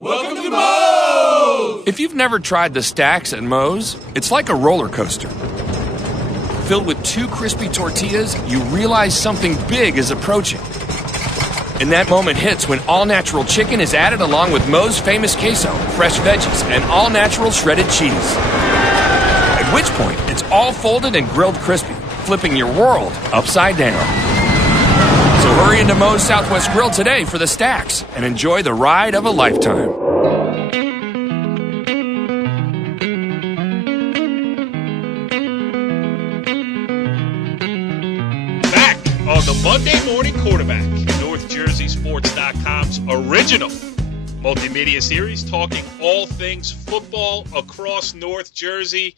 Welcome to Moe's! If you've never tried the stacks at Moe's, it's like a roller coaster. Filled with 2 crispy tortillas, you realize something big is approaching. And that moment hits when all-natural chicken is added along with Moe's famous queso, fresh veggies, and all-natural shredded cheese. At which point, it's all folded and grilled crispy, flipping your world upside down. So hurry into Moe's Southwest Grill today for the stacks and enjoy the ride of a lifetime. Back on the Monday Morning Quarterback, NorthJerseySports.com's original multimedia series talking all things football across North Jersey.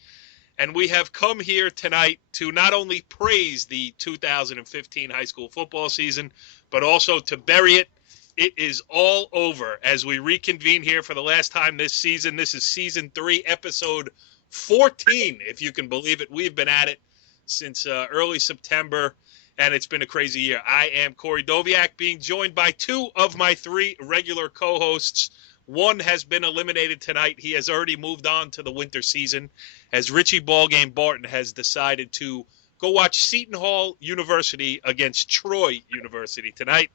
And we have come here tonight to not only praise the 2015 high school football season, but also to bury it. It is all over as we reconvene here for the last time this season. This is season 3, episode 14, if you can believe it. We've been at it since early September, and it's been a crazy year. I am Corey Doviak, being joined by 2 of my 3 regular co-hosts. One has been eliminated tonight. He has already moved on to the winter season as Richie Ballgame Barton has decided to go watch Seton Hall University against Troy University tonight,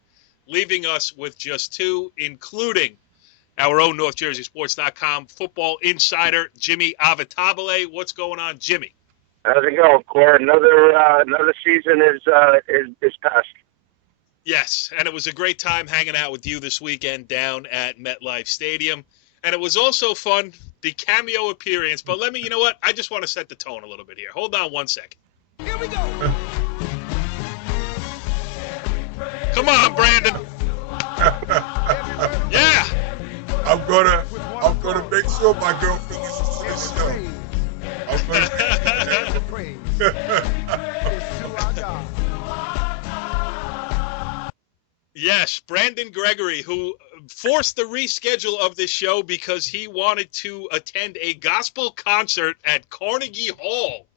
leaving us with just 2, including our own NorthJerseySports.com football insider, Jimmy Avatabile. What's going on, Jimmy? How's it going, Corey? Another season is past. Yes, and it was a great time hanging out with you this weekend down at MetLife Stadium. And it was also fun, the cameo appearance. But you know what? I just want to set the tone a little bit here. Hold on one second. Here we go! Come on, Brandon. Yeah. I'm gonna make sure my girlfriend listens to this show. Yes, Brandon Gregory, who forced the reschedule of this show because he wanted to attend a gospel concert at Carnegie Hall.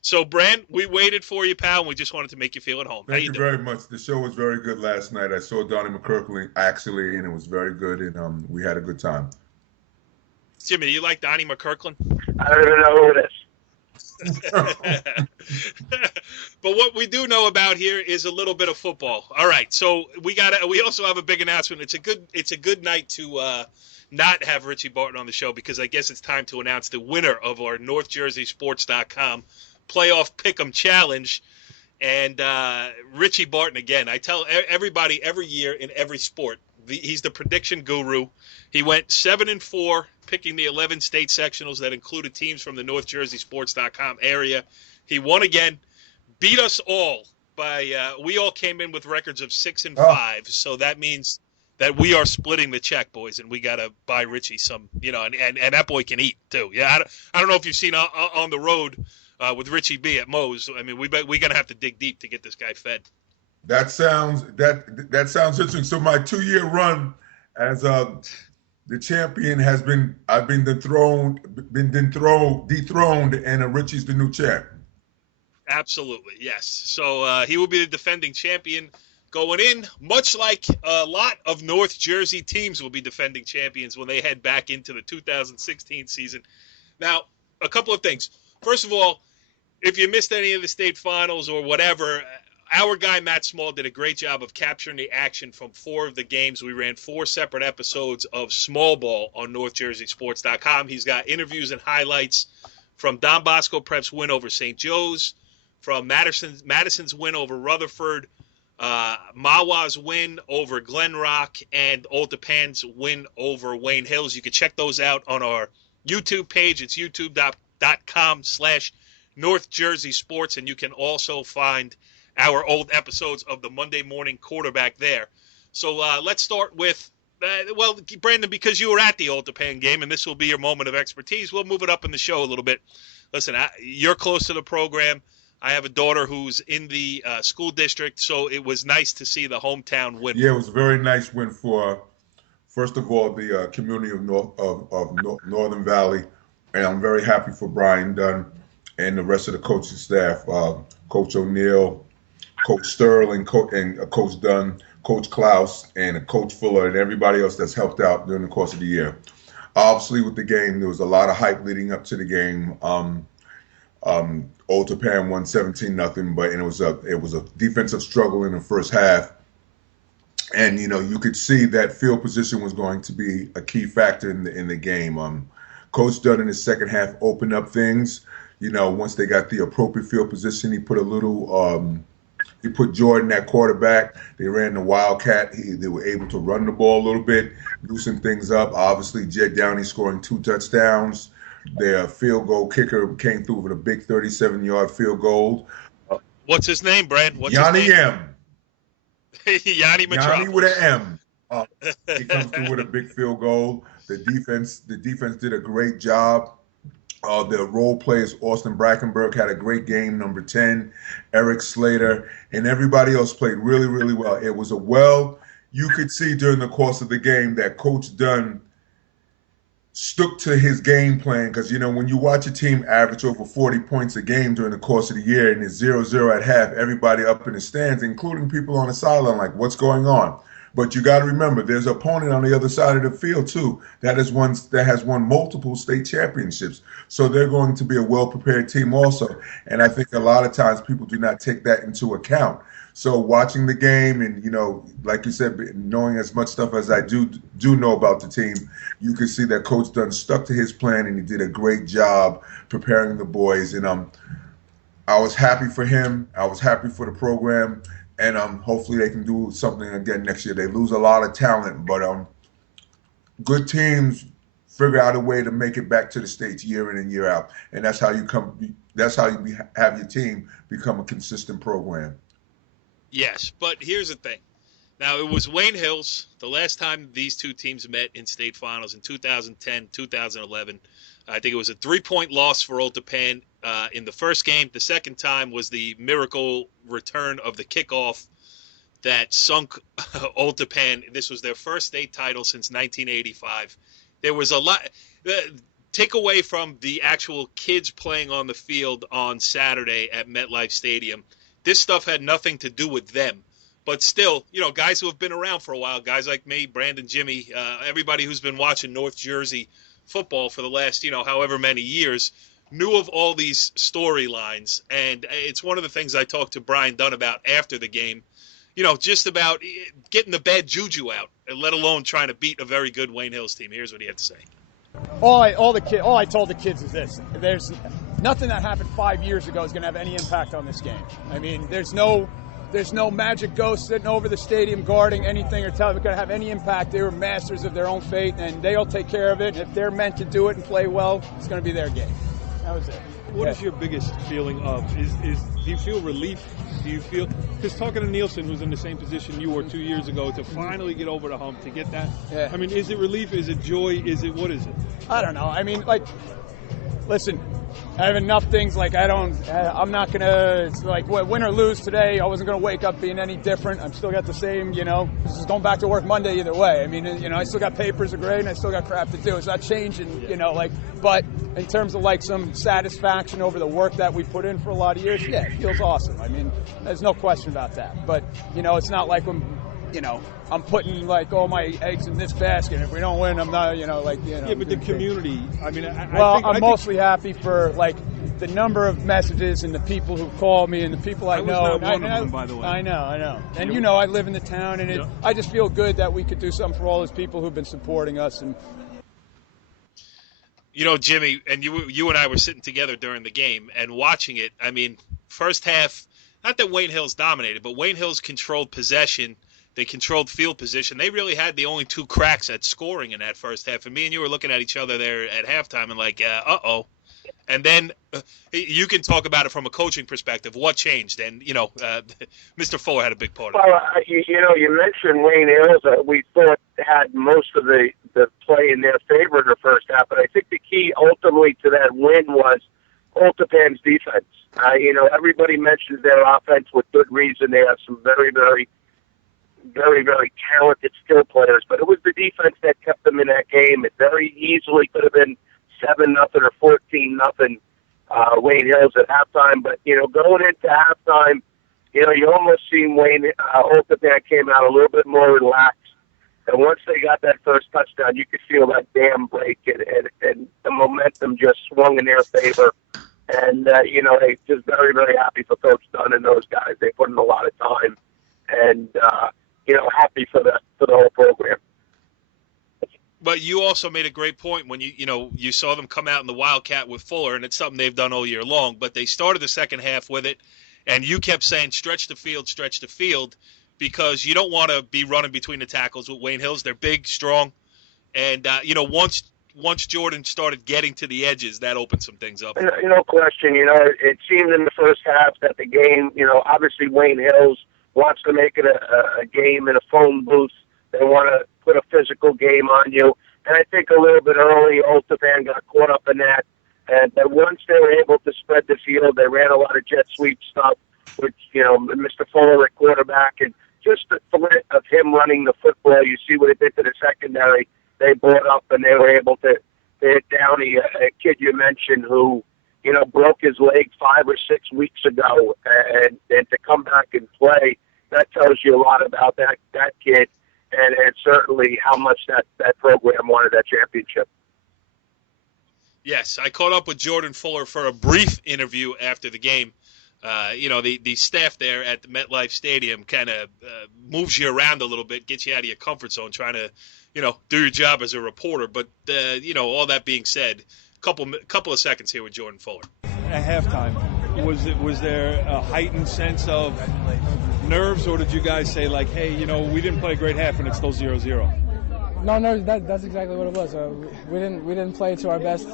So, Brand, we waited for you, pal, and we just wanted to make you feel at home. Thank you very much. The show was very good last night. I saw Donnie McKirkland, actually, and it was very good, and we had a good time. Jimmy, do you like Donnie McKirkland? I don't even know who it is. But what we do know about here is a little bit of football. All right, so we also have a big announcement. It's a good night to not have Richie Barton on the show because I guess it's time to announce the winner of our NorthJerseySports.com Playoff Pick'em Challenge. And Richie Barton, again, I tell everybody every year in every sport, he's the prediction guru. He went 7-4, picking the 11 state sectionals that included teams from the NorthJerseySports.com area. He won again, beat us all by we all came in with records of 6-5. So that means that we are splitting the check, boys, and we got to buy Richie some, and that boy can eat too. Yeah, I don't know if you've seen on the road with Richie B at Moe's. I mean, we're going to have to dig deep to get this guy fed. That sounds interesting. So my 2-year run as the champion has been, I've been dethroned, and Richie's the new champ. Absolutely, yes. So he will be the defending champion going in, much like a lot of North Jersey teams will be defending champions when they head back into the 2016 season. Now, a couple of things. First of all, if you missed any of the state finals or whatever, our guy Matt Small did a great job of capturing the action from 4 of the games. We ran 4 separate episodes of Small Ball on NorthJerseySports.com. He's got interviews and highlights from Don Bosco Prep's win over St. Joe's, from Madison's win over Rutherford, Mahwah's win over Glen Rock, and Old Tappan's win over Wayne Hills. You can check those out on our YouTube page. It's youtube.com/NorthJerseySports, and you can also find our old episodes of the Monday Morning Quarterback there. So let's start with, Brandon, because you were at the Old Tappan game, and this will be your moment of expertise, we'll move it up in the show a little bit. Listen, you're close to the program. I have a daughter who's in the school district, so it was nice to see the hometown win. Yeah, it was a very nice win for, first of all, the community of Northern Valley, and I'm very happy for Brian Dunn and the rest of the coaching staff, Coach O'Neill, Coach Sterling, and Coach Dunn, Coach Klaus and Coach Fuller and everybody else that's helped out during the course of the year. Obviously, with the game, there was a lot of hype leading up to the game. Old Tappan won 17-0, but it was a defensive struggle in the first half. And you could see that field position was going to be a key factor in the game. Coach Dunn in the second half opened up things. Once they got the appropriate field position, he put he put Jordan at quarterback. They ran the Wildcat. They were able to run the ball a little bit, loosen things up. Obviously, Jed Downey scoring 2 touchdowns. Their field goal kicker came through with a big 37-yard field goal. What's his name, Brad? Yanni M. Yanni Metropolis. Yanni with an M. He comes through with a big field goal. The defense did a great job. The role players, Austin Brackenberg had a great game, number 10. Eric Slater and everybody else played really, really well. It was you could see during the course of the game that Coach Dunn stuck to his game plan, because when you watch a team average over 40 points a game during the course of the year and it's 0-0 at half, everybody up in the stands, including people on the sideline, like, what's going on? But you got to remember, there's an opponent on the other side of the field too that has won multiple state championships. So they're going to be a well-prepared team also. And I think a lot of times people do not take that into account. So watching the game and, like you said, knowing as much stuff as I do know about the team, you can see that Coach Dunn stuck to his plan and he did a great job preparing the boys. And I was happy for him. I was happy for the program. And hopefully they can do something again next year. They lose a lot of talent, but good teams figure out a way to make it back to the States year in and year out. And that's how you have your team become a consistent program. Yes, but here's the thing. Now, it was Wayne Hills, the last time these two teams met in state finals in 2010, 2011. I think it was a 3-point loss for Old Tappan in the first game. The second time was the miracle return of the kickoff that sunk Old Tappan. This was their first state title since 1985. There was a lot take away from the actual kids playing on the field on Saturday at MetLife Stadium. This stuff had nothing to do with them. But still, guys who have been around for a while, guys like me, Brandon, Jimmy, everybody who's been watching North Jersey football for the last, however many years, knew of all these storylines. And it's one of the things I talked to Brian Dunn about after the game, just about getting the bad juju out, let alone trying to beat a very good Wayne Hills team. Here's what he had to say. All I told the kids is this: there's nothing that happened 5 years ago is going to have any impact on this game. I mean, there's no magic ghost sitting over the stadium guarding anything or telling it going to have any impact. They were masters of their own fate, and they'll take care of it. And if they're meant to do it and play well, it's going to be their game. That was it. What is your biggest feeling of? Do you feel relief? Do you feel, because talking to Nielsen, who's in the same position you were 2 years ago, to finally get over the hump, to get that? Yeah. I mean, is it relief? Is it joy? What is it? I don't know. I mean, listen, I have enough things, I'm not going to, it's like, win or lose today, I wasn't going to wake up being any different. I'm still got the same, this is going back to work Monday either way. I mean, I still got papers to grade and I still got crap to do. It's not changing, but in terms of some satisfaction over the work that we put in for a lot of years, yeah, it feels awesome. I mean, there's no question about that. But, it's not like I'm putting all my eggs in this basket. If we don't win, I'm not, Yeah, but the community. I mean, I'm mostly happy for the number of messages and the people who call me and the people I know. Was not one of them, by the way. I know. And I live in the town, and I just feel good that we could do something for all those people who've been supporting us. And Jimmy, and you and I were sitting together during the game and watching it. I mean, first half, not that Wayne Hills dominated, but Wayne Hills controlled possession. They controlled field position. They really had the only 2 cracks at scoring in that first half. And me and you were looking at each other there at halftime and uh-oh. And then you can talk about it from a coaching perspective. What changed? And, Mr. Fuller had a big part of it. Well, you mentioned Wayne Hills. We thought had most of the play in their favor in the first half. But I think the key ultimately to that win was Old Tappan's defense. Everybody mentions their offense with good reason. They have some very, very very, very talented skill players, but it was the defense that kept them in that game. It very easily could have been 7-0 or 14-0 Wayne Hills at halftime. But, going into halftime, you almost seen Wayne Oltapan came out a little bit more relaxed. And once they got that first touchdown, you could feel that dam break, and the momentum just swung in their favor. And, they just very, very happy for Coach Dunn and those guys. They put in a lot of time, and, happy for the whole program. But you also made a great point when you saw them come out in the Wildcat with Fuller, and it's something they've done all year long. But they started the second half with it, and you kept saying stretch the field, because you don't want to be running between the tackles with Wayne Hills. They're big, strong, and once Jordan started getting to the edges, that opened some things up. No question. It seemed in the first half that the game, obviously Wayne Hills wants to make it a game in a phone booth. They want to put a physical game on you. And I think a little bit early, Oltapan got caught up in that. And then once they were able to spread the field, they ran a lot of jet sweep stuff, with, Mr. Fuller at quarterback. And just the threat of him running the football, you see what it did to the secondary. They brought up, and they were able to hit Downey, a kid you mentioned who, broke his leg 5 or 6 weeks ago. And to come back and play, that tells you a lot about that kid. And certainly how much that program wanted that championship. Yes, I caught up with Jordan Fuller for a brief interview after the game. The staff there at the MetLife Stadium kind of moves you around a little bit, gets you out of your comfort zone, trying to, do your job as a reporter. But, all that being said, couple of seconds here with Jordan Fuller. At halftime, was there a heightened sense of nerves, or did you guys say, like, hey, we didn't play a great half and it's still 0-0? No, that's exactly what it was. We didn't play to our best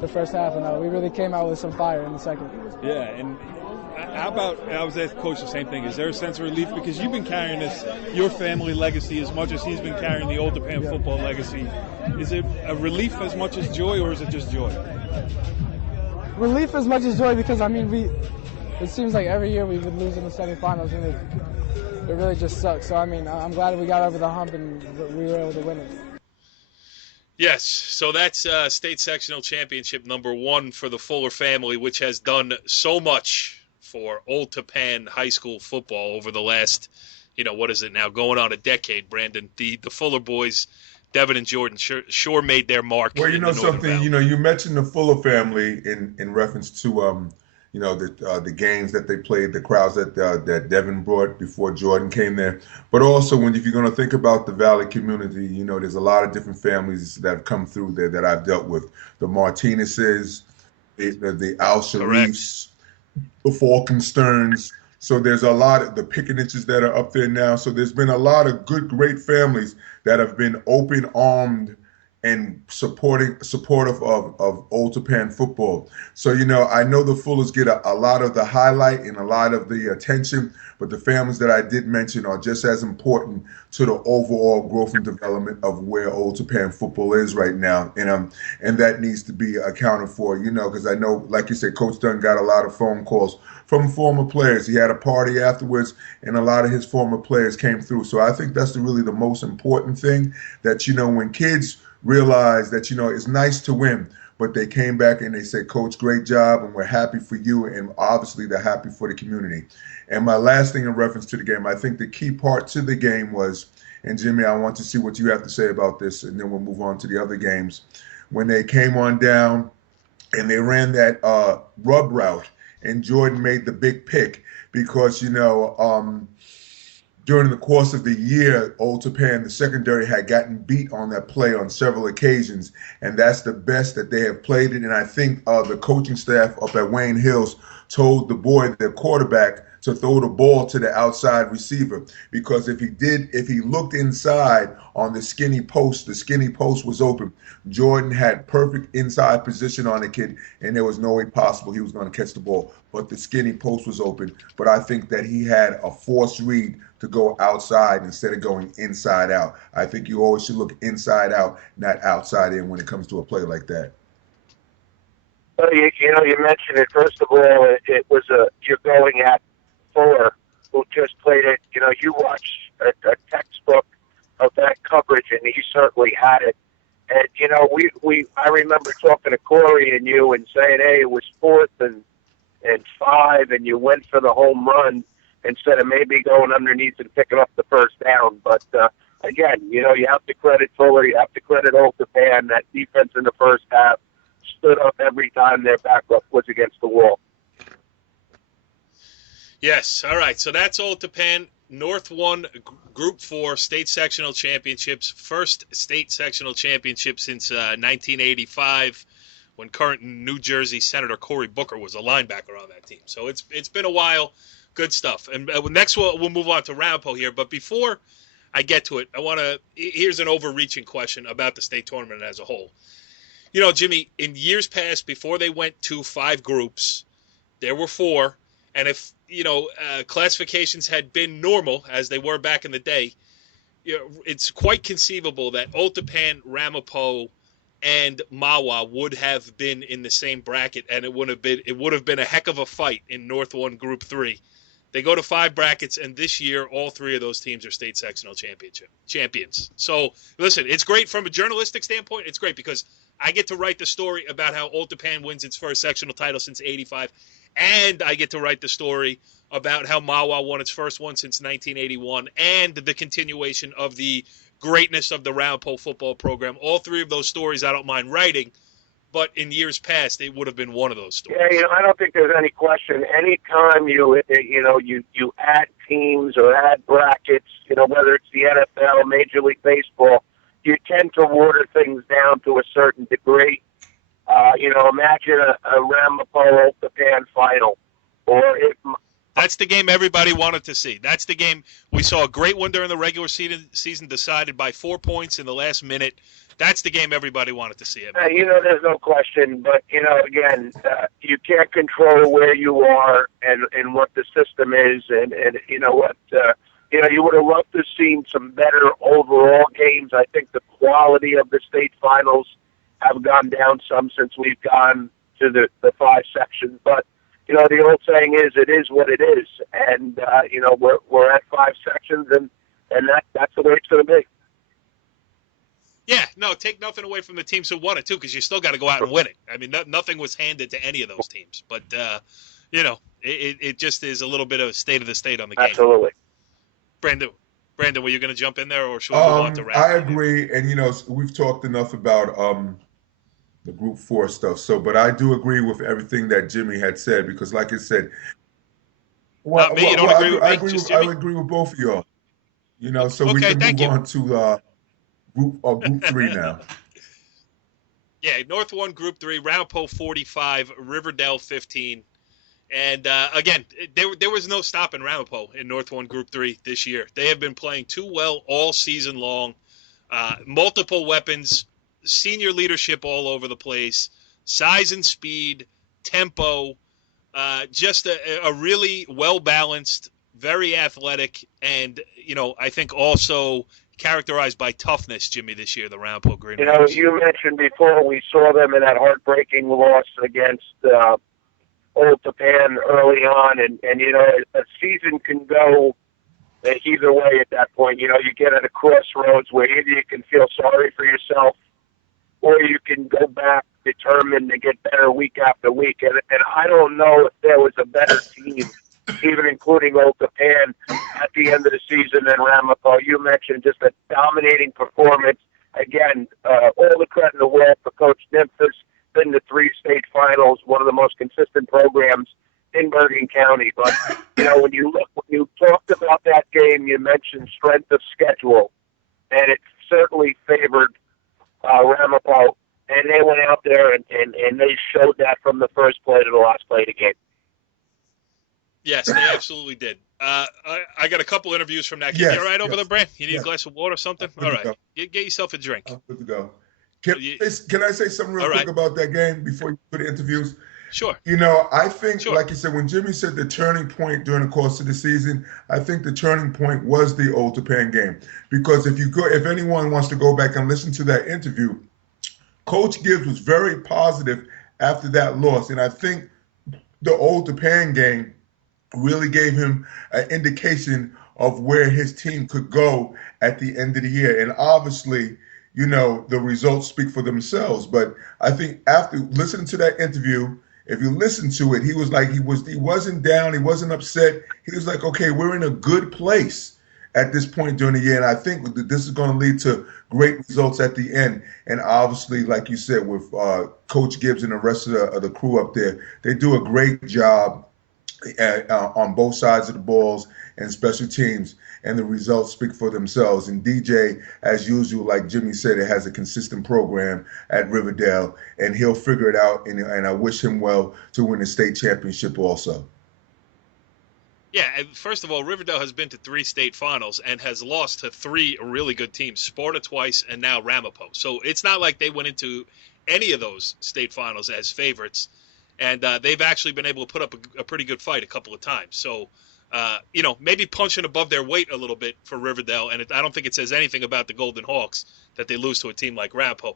the first half, and we really came out with some fire in the second. Yeah, and how about, I was asking Coach the same thing, is there a sense of relief? Because you've been carrying your family legacy as much as he's been carrying the Oltapan football legacy. Is it a relief as much as joy, or is it just joy? Relief as much as joy, because, it seems like every year we would lose in the semifinals, and it really just sucks. So, I'm glad we got over the hump and we were able to win it. Yes, so that's state sectional championship number 1 for the Fuller family, which has done so much for Old Tappan high school football over the last, what is it now, going on a decade, Brandon. The Fuller boys, Devin and Jordan, sure made their mark. Well, something, you mentioned the Fuller family in reference to, the games that they played, the crowds that Devin brought before Jordan came there. But also, if you're going to think about the Valley community, there's a lot of different families that have come through there that I've dealt with. The Martinezes, the Al Sharifs, the Falkensterns. So there's a lot of the Pickeniches that are up there now. So there's been a lot of great families that have been open-armed and supportive of Old Tappan football. So, I know the Fullers get a lot of the highlight and a lot of the attention, but the families that I did mention are just as important to the overall growth and development of where Old Tappan football is right now. And that needs to be accounted for, because I know, like you said, Coach Dunn got a lot of phone calls from former players. He had a party afterwards, and a lot of his former players came through. So I think that's really the most important thing, that, when kids realize that, it's nice to win, but they came back and they said, Coach, great job, and we're happy for you, and obviously they're happy for the community. And my last thing in reference to the game, I think the key part to the game was, and Jimmy, I want to see what you have to say about this, and then we'll move on to the other games. When they came on down and they ran that rub route, and Jordan made the big pick, because, during the course of the year, Old Tappan, the secondary, had gotten beat on that play on several occasions, and that's the best that they have played it. And I think the coaching staff up at Wayne Hills told the boy, their quarterback, to throw the ball to the outside receiver, because if he looked inside on the skinny post was open. Jordan had perfect inside position on the kid, and there was no way possible he was going to catch the ball, but the skinny post was open. But I think that he had a forced read to go outside instead of going inside out. I think you always should look inside out, not outside in, when it comes to a play like that. Well, you mentioned it. First of all, it was you're going at Fuller, who just played it. You watch a textbook of that coverage, and he certainly had it. And I remember talking to Corey and you and saying, hey, it was 4th and 5, and you went for the home run. instead of maybe going underneath and picking up the first down. But again, you have to credit Fuller, you have to credit Old Japan. That defense in the first half stood up every time their backup was against the wall. Yes. All right. So that's Old Japan. North won Group 4 state sectional championships, first state sectional championship since 1985, when current New Jersey Senator Cory Booker was a linebacker on that team. So it's been a while. Good stuff. And next we'll move on to Ramapo here. But before I get to it, here's an overreaching question about the state tournament as a whole. Jimmy, in years past, before they went to 5 groups, there were 4. And if, classifications had been normal, as they were back in the day, it's quite conceivable that Old Japan, Ramapo, and Mahwah would have been in the same bracket, and it would have been a heck of a fight in North 1 Group 3. They go to 5 brackets, and this year, all 3 of those teams are state sectional champions. So, listen, it's great from a journalistic standpoint. It's great because I get to write the story about how Old Japan wins its first sectional title since '85, and I get to write the story about how Mahwah won its first one since 1981, and the continuation of the greatness of the Ramapo football program. All 3 of those stories I don't mind writing, but in years past, it would have been one of those stories. Yeah, I don't think there's any question. Anytime you add teams or add brackets, whether it's the NFL, Major League Baseball, you tend to water things down to a certain degree. Imagine a Ramapo Old Japan final, That's the game everybody wanted to see. That's the game. We saw a great one during the regular season decided by 4 points in the last minute. That's the game everybody wanted to see. There's no question. But, again, you can't control where you are and what the system is. And you know what, you would have loved to have seen some better overall games. I think the quality of the state finals have gone down some since we've gone to the 5 sections. But, the old saying it is what it is. And, we're at 5 sections, and that's the way it's going to be. Yeah, no, take nothing away from the teams who won it, too, because you still got to go out and win it. I mean, nothing was handed to any of those teams. But, it just is a little bit of state of the state on the game. Absolutely. Brandon, were you going to jump in there, or should we move on to Ramapo? I agree, and, we've talked enough about the Group 4 stuff. But I do agree with everything that Jimmy had said, because like I said, Not me, you don't agree with me, I agree with both of y'all. So we can move on to Group 3 now. Yeah, North 1, Group 3, Ramapo 45, Riverdale 15. And, again, there was no stopping Ramapo in North 1, Group 3 this year. They have been playing too well all season long. Multiple weapons, senior leadership all over the place, size and speed, tempo, just a really well-balanced, very athletic, and, I think also characterized by toughness, Jimmy, this year, the Ramapo Green Raiders. You mentioned before we saw them in that heartbreaking loss against Old Japan early on, and a season can go either way at that point. You get at a crossroads where either you can feel sorry for yourself or you can go back determined to get better week after week. And I don't know if there was a better team, even including Old Japan, at the end of the season than Ramapo. You mentioned just a dominating performance. Again, all the credit in the world for Coach Nimphus. Been to 3 state finals, one of the most consistent programs in Bergen County. But, when you talked about that game, you mentioned strength of schedule, and it certainly favored Ramapo. And they went out there and they showed that from the first play to the last play of the game. Yes, they absolutely did. I got a couple interviews from that game. Yes, you all right over there, Brand? You need yes. a glass of water or something? All right. Get yourself a drink. I'm good to go. Can I say something real quick about that game before you do the interviews? Sure. I think, like you said, when Jimmy said the turning point during the course of the season, I think the turning point was the Old Japan game. Because if anyone wants to go back and listen to that interview, Coach Gibbs was very positive after that loss. And I think the Old Japan game really gave him an indication of where his team could go at the end of the year. And obviously, the results speak for themselves. But I think after listening to that interview, if you listen to it, he was like, he wasn't down, he wasn't upset. He was like, okay, we're in a good place at this point during the year, and I think that this is going to lead to great results at the end. And obviously, like you said, with Coach Gibbs and the rest of the crew up there, they do a great job on both sides of the balls and special teams, and the results speak for themselves. And DJ, as usual, like Jimmy said, it has a consistent program at Riverdale, and he'll figure it out, and I wish him well to win the state championship also. Yeah, and first of all, Riverdale has been to 3 state finals and has lost to 3 really good teams, Sparta twice and now Ramapo. So it's not like they went into any of those state finals as favorites, and they've actually been able to put up a pretty good fight a couple of times. So, maybe punching above their weight a little bit for Riverdale, and I don't think it says anything about the Golden Hawks that they lose to a team like Ramapo.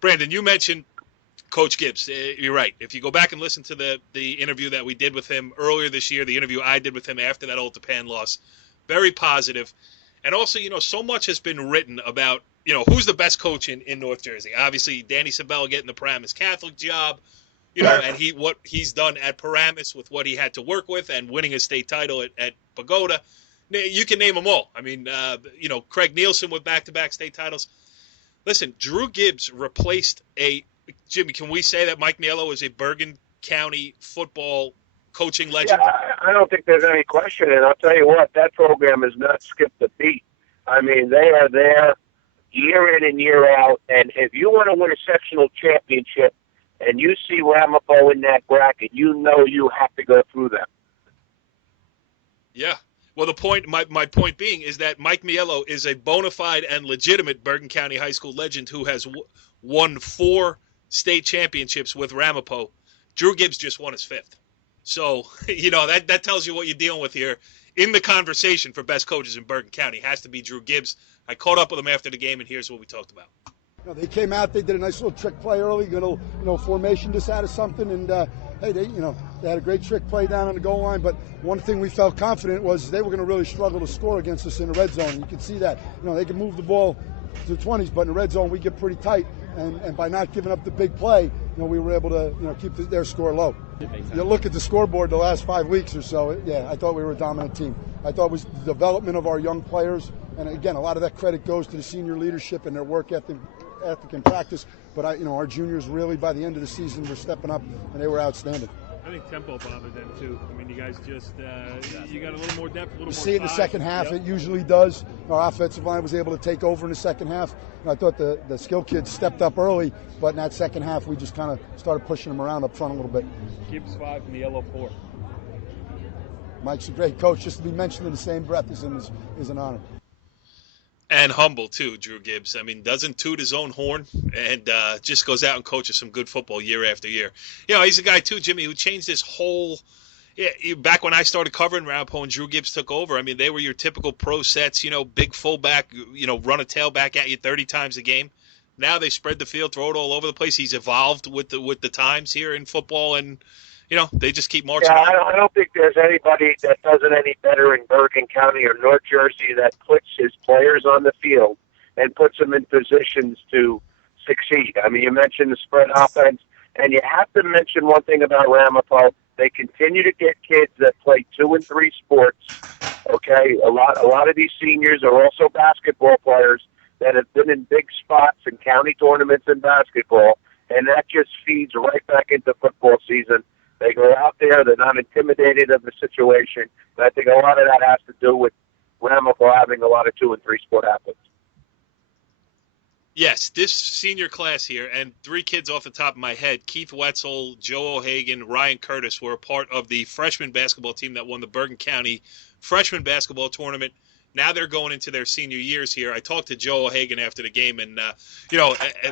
Brandon, you mentioned Coach Gibbs. You're right. If you go back and listen to the interview that we did with him earlier this year, the interview I did with him after that Old Tappan loss, very positive. And also, so much has been written about, who's the best coach in North Jersey. Obviously, Danny Sabella getting the Paramus Catholic job, and what he's done at Paramus with what he had to work with and winning a state title at Pagoda. You can name them all. I mean, Craig Nielsen with back-to-back state titles. Listen, Drew Gibbs replaced Jimmy, can we say that Mike Miello is a Bergen County football coaching legend? Yeah, I don't think there's any question. And I'll tell you what, that program has not skipped a beat. I mean, they are there year in and year out. And if you want to win a sectional championship and you see Ramapo in that bracket, you have to go through them. Yeah. Well, my point being is that Mike Miello is a bona fide and legitimate Bergen County high school legend who has won 4 state championships with Ramapo. Drew Gibbs just won his 5th. So, that tells you what you're dealing with here. In the conversation for best coaches in Bergen County has to be Drew Gibbs. I caught up with him after the game, and here's what we talked about. They came out, they did a nice little trick play early, formation just out of something, and they had a great trick play down on the goal line. But one thing we felt confident was they were going to really struggle to score against us in the red zone. You can see that. They can move the ball to the 20s, but in the red zone we get pretty tight. And by not giving up the big play, we were able to keep their score low. You look at the scoreboard the last 5 weeks or so. Yeah, I thought we were a dominant team. I thought it was the development of our young players, and again, a lot of that credit goes to the senior leadership and their work ethic and practice. But our juniors really, by the end of the season, were stepping up, and they were outstanding. I think tempo bothered them too. I mean, you guys just you got a little more depth, a little more. You see it in the second half. Yep. It usually does. Our offensive line was able to take over in the second half. And I thought the skill kids stepped up early, but in that second half, we just kind of started pushing them around up front a little bit. Gibbs 5 and the yellow 4. Mike's a great coach. Just to be mentioned in the same breath as him is an honor. And humble, too, Drew Gibbs. I mean, doesn't toot his own horn and just goes out and coaches some good football year after year. He's a guy, too, Jimmy, who changed his whole back when I started covering Ramapo and Drew Gibbs took over. I mean, they were your typical pro sets, big fullback, run a tailback at you 30 times a game. Now they spread the field, throw it all over the place. He's evolved with the times here in football, and, they just keep marching on. I don't think there's anybody that does it any better in Bergen County or North Jersey that puts his players on the field and puts them in positions to succeed. I mean, you mentioned the spread offense, and you have to mention one thing about Ramapo. They continue to get kids that play 2 and 3 sports. Okay, a lot of these seniors are also basketball players that have been in big spots in county tournaments in basketball, and that just feeds right back into football season. They go out there, they're not intimidated of the situation. And I think a lot of that has to do with Ramapo having a lot of 2 and 3 sport athletes. Yes, this senior class here, and 3 kids off the top of my head, Keith Wetzel, Joe O'Hagan, Ryan Curtis, were a part of the freshman basketball team that won the Bergen County freshman basketball tournament. Now they're going into their senior years here. I talked to Joe O'Hagan after the game, and, a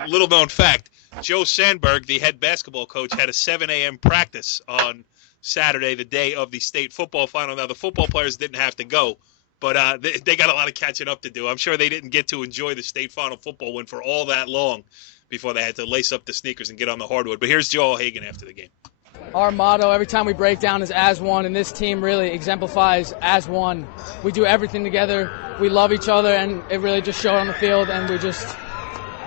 little-known fact, Joe Sandberg, the head basketball coach, had a 7 a.m. practice on Saturday, the day of the state football final. Now, the football players didn't have to go, but they got a lot of catching up to do. I'm sure they didn't get to enjoy the state final football win for all that long before they had to lace up the sneakers and get on the hardwood. But here's Joe O'Hagan after the game. Our motto every time we break down is as one, and this team really exemplifies as one. We do everything together. We love each other, and it really just showed on the field, and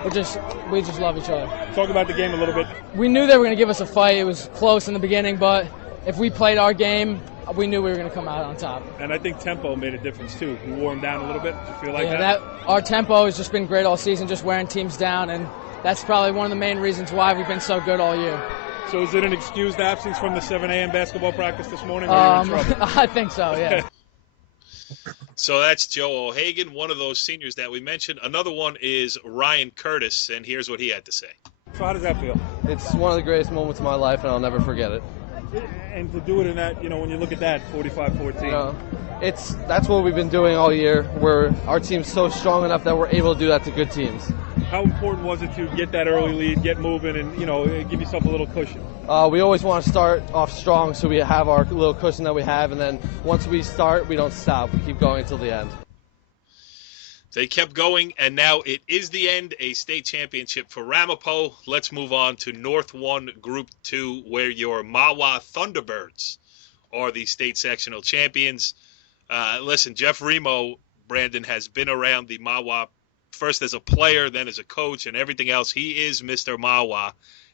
we just love each other. Talk about the game a little bit. We knew they were going to give us a fight. It was close in the beginning, but if we played our game, we knew we were going to come out on top. And I think tempo made a difference too. You wore them down a little bit. Did you feel like that? Our tempo has just been great all season, just wearing teams down, and that's probably one of the main reasons why we've been so good all year. So is it an excused absence from the 7 a.m. basketball practice this morning? Or are you in trouble? I think so, yeah. So that's Joe O'Hagan, one of those seniors that we mentioned. Another one is Ryan Curtis, and here's what he had to say. So how does that feel? It's one of the greatest moments of my life, and I'll never forget it. And to do it in that, when you look at that, 45-14. That's what we've been doing all year, where our team's so strong enough that we're able to do that to good teams. How important was it to get that early lead, get moving, and, give yourself a little cushion? We always want to start off strong so we have our little cushion that we have, and then once we start, we don't stop. We keep going until the end. They kept going, and now it is the end, a state championship for Ramapo. Let's move on to North 1, Group 2, where your Mahwah Thunderbirds are the state sectional champions. Listen, Jeff Remo, Brandon, has been around the Mahwah first as a player, then as a coach, and everything else. He is Mr. Mahwah,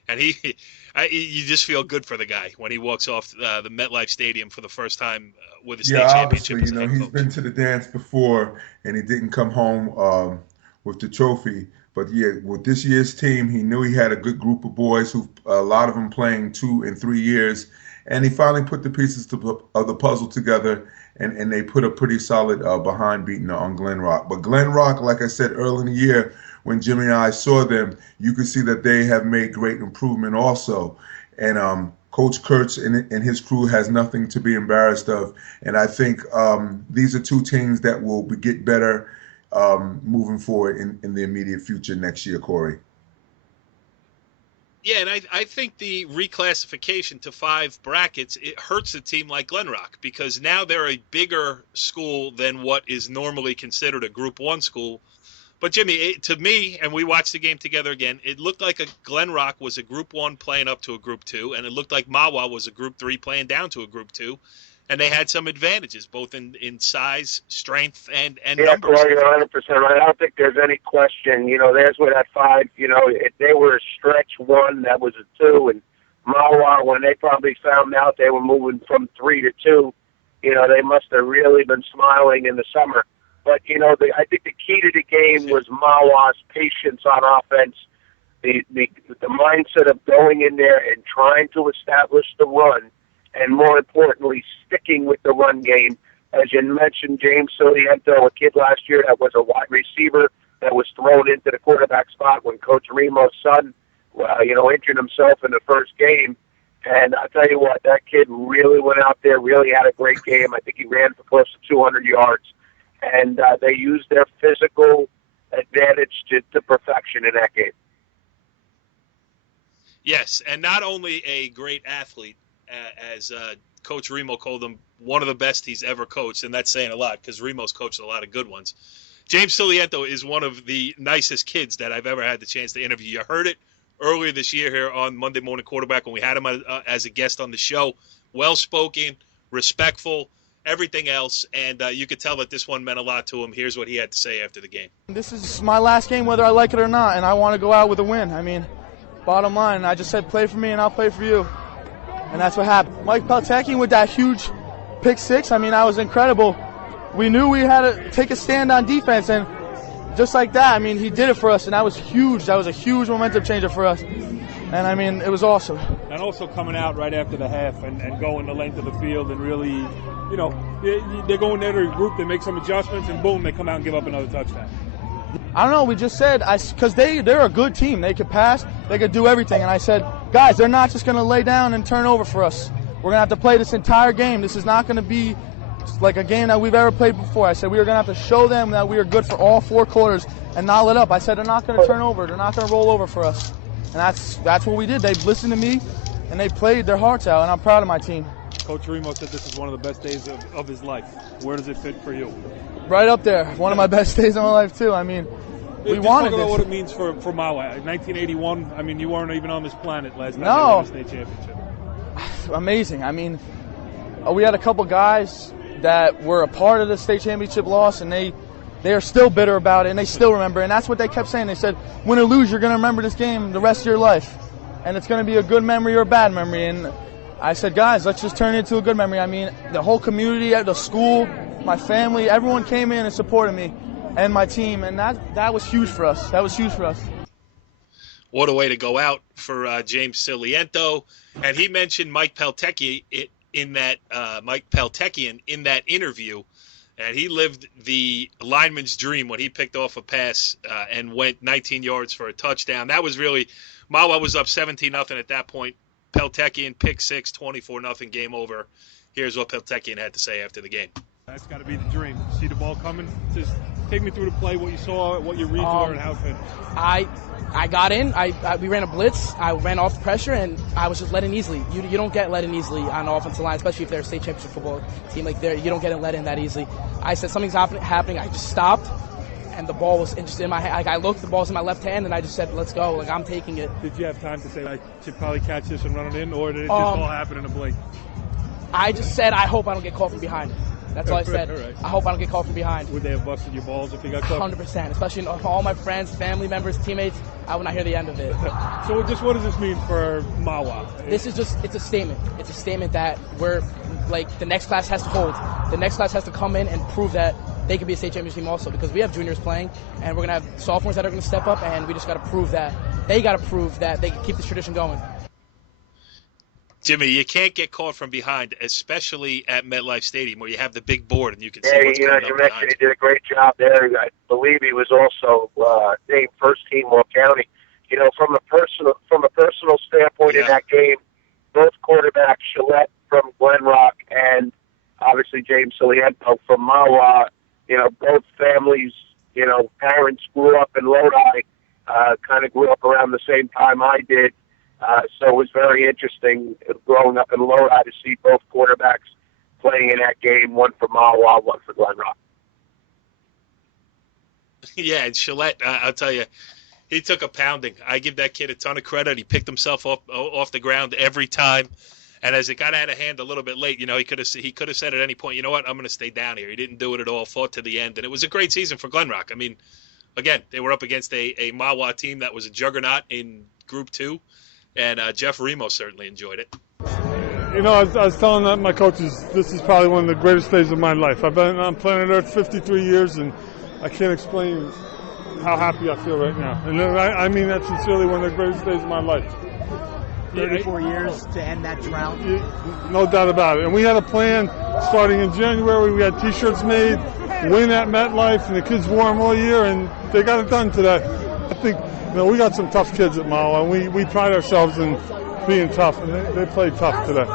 and you just feel good for the guy when he walks off the MetLife Stadium for the first time with a state championship. Obviously, he's been to the dance before, and he didn't come home with the trophy. But yeah, with this year's team, he knew he had a good group of boys, who a lot of them playing 2 and 3 years, and he finally put the pieces of the puzzle together. And they put a pretty solid behind beating on Glen Rock. But Glen Rock, like I said early in the year, when Jimmy and I saw them, you could see that they have made great improvement also. And Coach Kurtz and his crew has nothing to be embarrassed of. And I think these are 2 teams that will get better moving forward in the immediate future next year, Corey. Yeah, and I think the reclassification to 5 brackets, it hurts a team like Glen Rock, because now they're a bigger school than what is normally considered a Group 1 school. But, Jimmy, to me, and we watched the game together again, it looked like Glen Rock was a Group 1 playing up to a Group 2, and it looked like Mahwah was a Group 3 playing down to a Group 2. And they had some advantages, both in size, strength, and numbers. Yeah, you're 100% right. I don't think there's any question. There's where that 5, if they were a stretch 1, that was a 2. And Mahwah, when they probably found out they were moving from 3 to 2, they must have really been smiling in the summer. But, I think the key to the game was Mahwah's patience on offense, the mindset of going in there and trying to establish the run, and more importantly, sticking with the run game. As you mentioned, James Siliento, a kid last year that was a wide receiver that was thrown into the quarterback spot when Coach Remo's son, injured himself in the first game. And I'll tell you what, that kid really went out there, really had a great game. I think he ran for close to 200 yards. And they used their physical advantage to perfection in that game. Yes, and not only a great athlete, as Coach Remo called him, one of the best he's ever coached, and that's saying a lot because Remo's coached a lot of good ones. James Siliento is one of the nicest kids that I've ever had the chance to interview. You heard it earlier this year here on Monday Morning Quarterback when we had him as a guest on the show. Well-spoken, respectful, everything else, and you could tell that this one meant a lot to him. Here's what he had to say after the game. This is my last game, whether I like it or not, and I want to go out with a win. I mean, bottom line, I just said play for me and I'll play for you. And that's what happened. Mike Peltecki with that huge pick 6, I mean, that was incredible. We knew we had to take a stand on defense, and just like that, I mean, he did it for us, and that was huge. That was a huge momentum changer for us. And, I mean, it was awesome. And also coming out right after the half and going the length of the field and really, they go in there to regroup, they make some adjustments, and boom, they come out and give up another touchdown. I don't know, we just said, because they're a good team. They could pass, they could do everything. And I said, guys, they're not just going to lay down and turn over for us. We're going to have to play this entire game. This is not going to be like a game that we've ever played before. I said we are going to have to show them that we are good for all 4 quarters and not let up. I said they're not going to turn over. They're not going to roll over for us. And that's what we did. They listened to me, and they played their hearts out, and I'm proud of my team. Coach Remo said this is one of the best days of his life. Where does it fit for you? Right up there. One of my best days of my life, too. I mean, we wanted this. Talk about what it means for Mahwah. 1981, I mean, you weren't even on this planet last night. No. You won the state championship. Amazing. I mean, we had a couple guys that were a part of the state championship loss, and they they are still bitter about it, and they still remember. And that's what they kept saying. They said, win or lose, you're going to remember this game the rest of your life. And it's going to be a good memory or a bad memory. And I said, guys, let's just turn it into a good memory. I mean, the whole community, the school, my family, everyone came in and supported me and my team. And that was huge for us. That was huge for us. What a way to go out for James Siliento. And he mentioned Mike Peltekian in that interview. And he lived the lineman's dream when he picked off a pass and went 19 yards for a touchdown. That was really – Mahwah was up 17-0 at that point. Peltekian, pick six, 24-0, game over. Here's what Peltekian had to say after the game. That's got to be the dream. See the ball coming? Just take me through the play, what you saw, what your reads were, and how it fit. I got in. We ran a blitz. I ran off the pressure, and I was just let in easily. You don't get let in easily on the offensive line, especially if they're a state championship football team like you don't get let in that easily. I said something's happening. I just stopped, and the ball was just in my hand. Like I looked, the ball's in my left hand, and I just said, "Let's go!" Like I'm taking it. Did you have time to say I should probably catch this and run it in, or did it just all happen in a blink? I just said, "I hope I don't get caught from behind." That's all I said. Right. I hope I don't get caught from behind. Would they have busted your balls if you got caught? 100%. Especially all my friends, family members, teammates. I would not hear the end of it. So just what does this mean for Mahwah? This is just, it's a statement. It's a statement that we're, like, the next class has to hold. The next class has to come in and prove that they can be a state championship team also, because we have juniors playing, and we're going to have sophomores that are going to step up, and we just got to prove that. They got to prove that they can keep this tradition going. Jimmy, you can't get caught from behind, especially at MetLife Stadium where you have the big board and you can see what's coming up behind. You mentioned he did a great job there. I believe he was also named first team All County. You know, from a personal standpoint in that game, both quarterbacks, Gillette from Glen Rock and obviously James Siliento from Mahwah, you know, both families, you know, parents grew up in Lodi, kind of grew up around the same time I did. So it was very interesting growing up in Lodi to see both quarterbacks playing in that game, one for Mahwah, one for Glen Rock. Yeah, and Gillette, I'll tell you, he took a pounding. I give that kid a ton of credit. He picked himself off the ground every time. And as it got out of hand a little bit late, you know, he could have said at any point, you know what, I'm going to stay down here. He didn't do it at all, fought to the end. And it was a great season for Glen Rock. I mean, again, they were up against a Mahwah team that was a juggernaut in Group 2. And Jeff Remo certainly enjoyed it. You know, I was telling my coaches, this is probably one of the greatest days of my life. I've been on planet Earth 53 years, and I can't explain how happy I feel right now. And I mean that sincerely, one of the greatest days of my life. 34 years to end that drought. No doubt about it. And we had a plan starting in January. We had T-shirts made, win at MetLife, and the kids wore them all year, and they got it done today. I think, you know, we got some tough kids at Mahwah, and we pride ourselves in being tough, and they played tough today.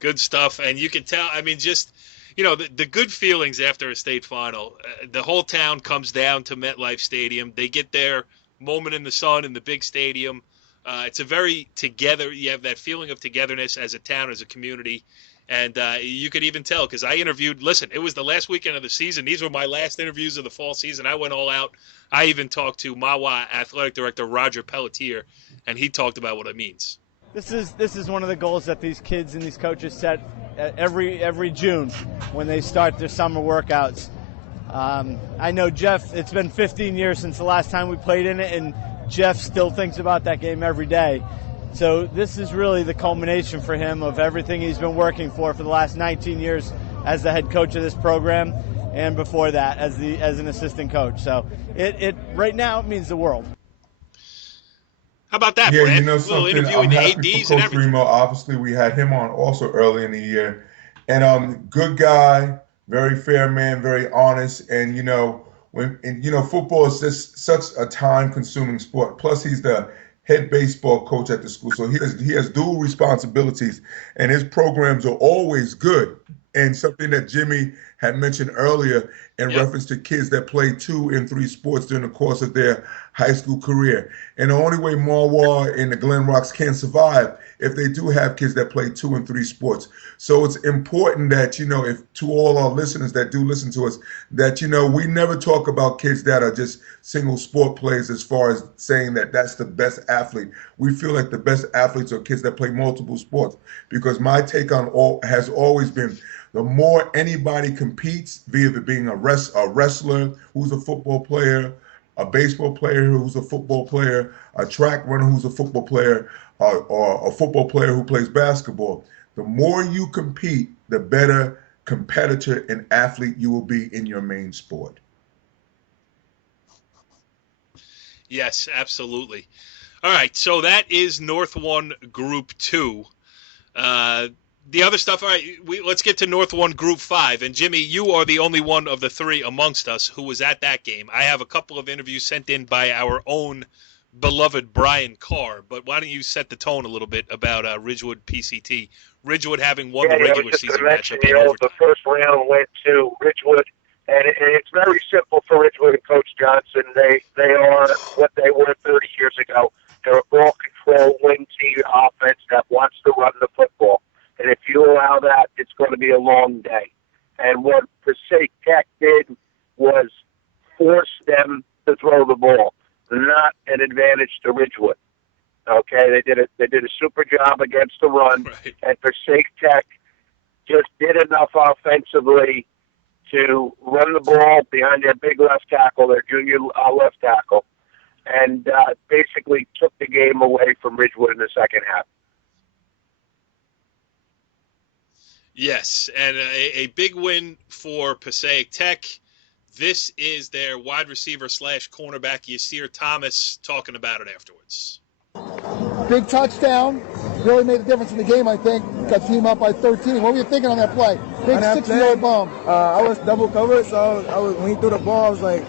Good stuff, and you can tell, I mean, just, you know, the good feelings after a state final. The whole town comes down to MetLife Stadium. They get their moment in the sun in the big stadium. It's a very together, you have that feeling of togetherness as a town, as a community. And you could even tell, because I interviewed, listen, it was the last weekend of the season. These were my last interviews of the fall season. I went all out. I even talked to Mahwah Athletic Director Roger Pelletier, and he talked about what it means. This is one of the goals that these kids and these coaches set every June when they start their summer workouts. I know Jeff, it's been 15 years since the last time we played in it, and Jeff still thinks about that game every day. So this is really the culmination for him of everything he's been working for the last 19 years as the head coach of this program, and before that as an assistant coach. So it right now it means the world. How about that, yeah, Brad? You know something, I'm happy for Coach Remo. Obviously, we had him on also early in the year. And good guy, very fair man, very honest. And, you know, football is just such a time-consuming sport. Plus, he's the head baseball coach at the school. So he has dual responsibilities, and his programs are always good. And something that Jimmy had mentioned earlier in reference to kids that play 2 and 3 sports during the course of their high school career. And the only way Mahwah and the Glen Rocks can survive if they do have kids that play 2 and 3 sports. So it's important that, if to all our listeners that do listen to us, that, we never talk about kids that are just single sport players as far as saying that that's the best athlete. We feel like the best athletes are kids that play multiple sports, because my take on all has always been the more anybody competes, via being a wrestler who's a football player, a baseball player who's a football player, a track runner who's a football player, or a football player who plays basketball, the more you compete, the better competitor and athlete you will be in your main sport. Yes, absolutely. All right, so that is North 1 Group 2. The other stuff, all right, let's get to North 1 Group 5. And, Jimmy, you are the only one of the three amongst us who was at that game. I have a couple of interviews sent in by our own beloved Brian Carr, but why don't you set the tone a little bit about Ridgewood PCT? Ridgewood having won the regular season matchup in overtime. The first round went to Ridgewood, and it's very simple for Ridgewood and Coach Johnson. They are what they were 30 years ago. They're a ball control, wing team offense that wants to run the football. And if you allow that, it's going to be a long day. And what Passaic Tech did was force them to throw the ball, not an advantage to Ridgewood. Okay, they did a super job against the run, right. And Passaic Tech just did enough offensively to run the ball behind their big left tackle, their junior left tackle, and basically took the game away from Ridgewood in the second half. Yes, and a big win for Passaic Tech. This is their wide receiver / cornerback, Yasir Thomas, talking about it afterwards. Big touchdown. Really made a difference in the game, I think. Got team up by 13. What were you thinking on that play? Big 60-yard bomb. I was double covered, so when he threw the ball, I was like,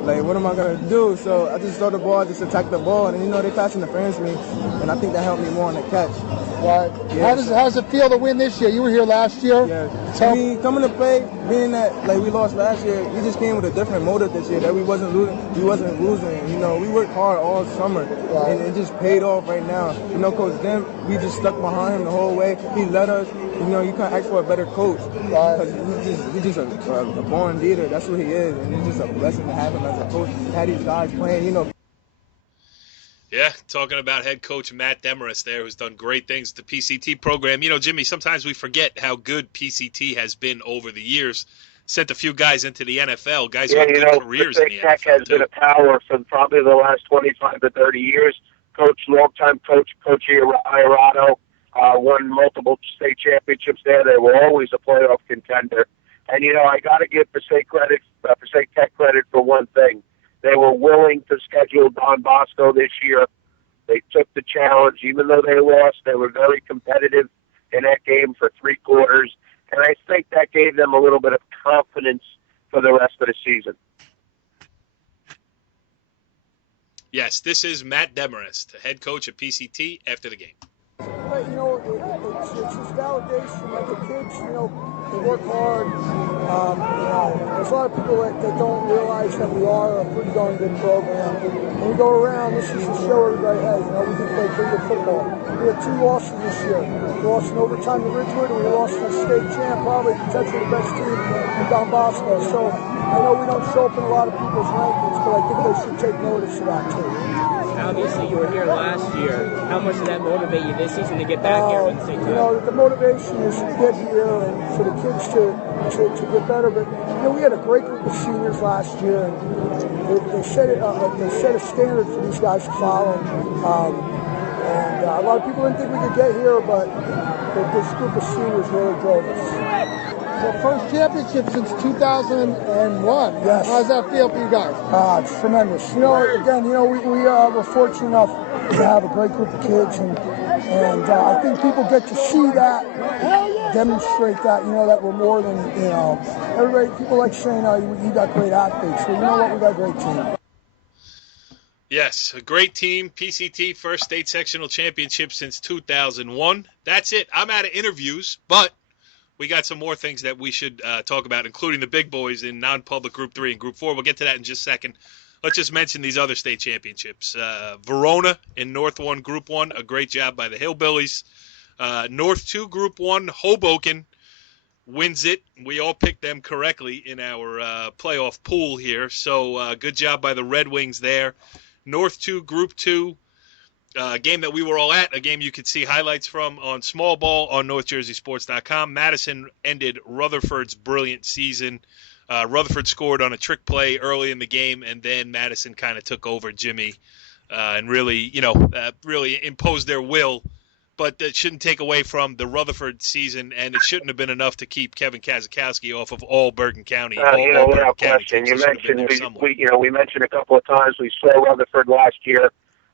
what am I going to do? So I just throw the ball, just attack the ball, and they pass interference me, and I think that helped me more on the catch. Right. Yeah, how does it feel to win this year? You were here last year. Yeah. I mean, coming to play, being that we lost last year, we just came with a different motive this year, that we wasn't losing. We worked hard all summer, right. And it just paid off right now. Coach Dem, we just stuck behind him the whole way. He led us. You can't ask for a better coach. Because he's just a born leader. That's what he is, and it's just a blessing to have him as a coach. Had these guys playing, Yeah, talking about head coach Matt Demarest there, who's done great things with the PCT program. Jimmy, sometimes we forget how good PCT has been over the years. Sent a few guys into the NFL, guys who have good careers in the NFL. Tech has been a power for probably the last 25 to 30 years. Longtime coach Iorado, won multiple state championships there. They were always a playoff contender. And, I got to give Passaic Tech credit for one thing. They were willing to schedule Don Bosco this year. They took the challenge. Even though they lost, they were very competitive in that game for 3 quarters. And I think that gave them a little bit of confidence for the rest of the season. Yes, this is Matt Demarest, the head coach at PCT, after the game. It's just validation that the kids, they work hard. There's a lot of people that don't realize that we are a pretty darn good program. When we go around, this is to show everybody, hey, we can play pretty good football. We had 2 losses this year. We lost in overtime to Ridgewood, and we lost to the state champ, probably potentially the best team in Don Bosco. So I know we don't show up in a lot of people's rankings, but I think they should take notice of that too. Obviously, you were here last year. How much did that motivate you this season to get back here and say the motivation is to get here and for the kids to get better. But we had a great group of seniors last year, and they set a standard for these guys to follow. And a lot of people didn't think we could get here, but this group of seniors really drove us. The first championship since 2001. Yes. How does that feel for you guys? It's tremendous. Again, we're fortunate enough to have a great group of kids, and I think people get to see that, demonstrate that, that we're more than, everybody, people like saying, you got great athletes. Well, you know what, we got a great team. Yes, a great team. PCT first state sectional championship since 2001. That's it. I'm out of interviews, but we got some more things that we should talk about, including the big boys in non-public Group 3 and Group 4. We'll get to that in just a second. let's just mention these other state championships. Verona in North 1, Group 1, a great job by the Hillbillies. North 2, Group 1, Hoboken wins it. We all picked them correctly in our playoff pool here. So good job by the Red Wings there. North 2, Group 2, game that we were all at, a game you could see highlights from on Small Ball on NorthJerseySports.com. Madison ended Rutherford's brilliant season. Rutherford scored on a trick play early in the game, and then Madison kind of took over Jimmy and really, really imposed their will. But that shouldn't take away from the Rutherford season, and it shouldn't have been enough to keep Kevin Kazakowski off of all Bergen County. Without question. You mentioned we mentioned a couple of times we saw Rutherford last year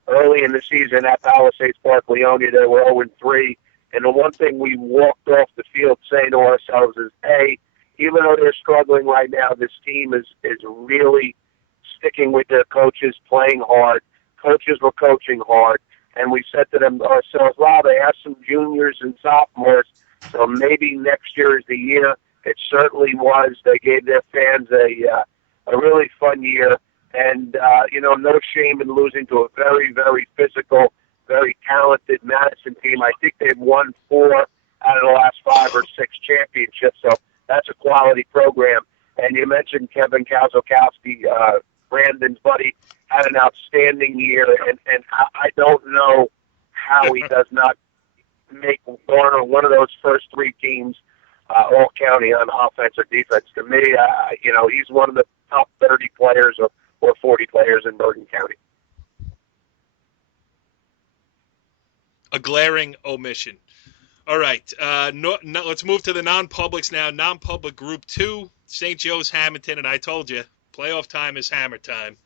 early in the season at Palisades Park, Leonia. They were 0-3, and the one thing we walked off the field saying to ourselves is, hey, even though they're struggling right now, this team is really sticking with their coaches, playing hard. Coaches were coaching hard. And we said to them ourselves, wow, they have some juniors and sophomores, so maybe next year is the year. It certainly was. They gave their fans a really fun year. And, no shame in losing to a very, very physical, very talented Madison team. I think they've won 4 out of the last 5 or 6 championships, so that's a quality program. And you mentioned Kevin Kazakowski, Brandon's buddy, had an outstanding year, and I don't know how he does not make one of those first 3 teams all county on offense or defense. To me, he's one of the top 30 players or 40 players in Bergen County. A glaring omission. All right, let's move to the non-publics now. Non-public Group 2, St. Joe's Hamilton, and I told you, playoff time is hammer time.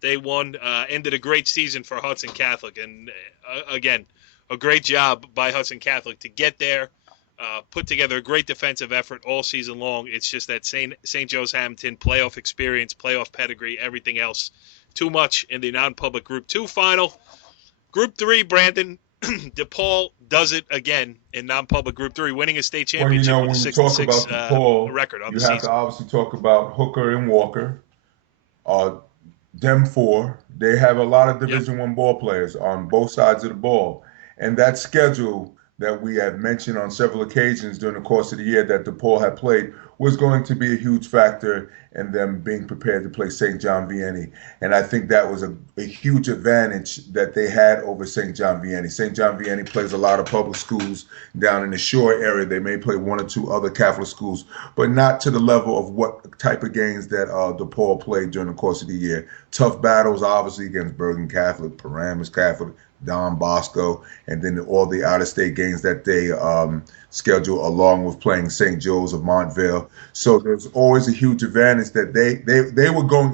They won, ended a great season for Hudson Catholic. And, again, a great job by Hudson Catholic to get there, put together a great defensive effort all season long. It's just that St. Joe's Hamilton playoff experience, playoff pedigree, everything else, too much in the non-public Group 2 final. Group 3, Brandon, DePaul does it again in non-public Group 3, winning a state championship with a 6-6 record on the season. You have to obviously talk about Hooker and Walker. Them 4, they have a lot of Division I ball players on both sides of the ball. And that schedule that we have mentioned on several occasions during the course of the year that DePaul had played was going to be a huge factor in them being prepared to play St. John Vianney. And I think that was a huge advantage that they had over St. John Vianney. St. John Vianney plays a lot of public schools down in the shore area. They may play 1 or 2 other Catholic schools, but not to the level of what type of games that DePaul played during the course of the year. Tough battles, obviously, against Bergen Catholic, Paramus Catholic, Don Bosco, and then all the out-of-state games that they schedule along with playing St. Joe's of Montvale. So there's always a huge advantage that they were going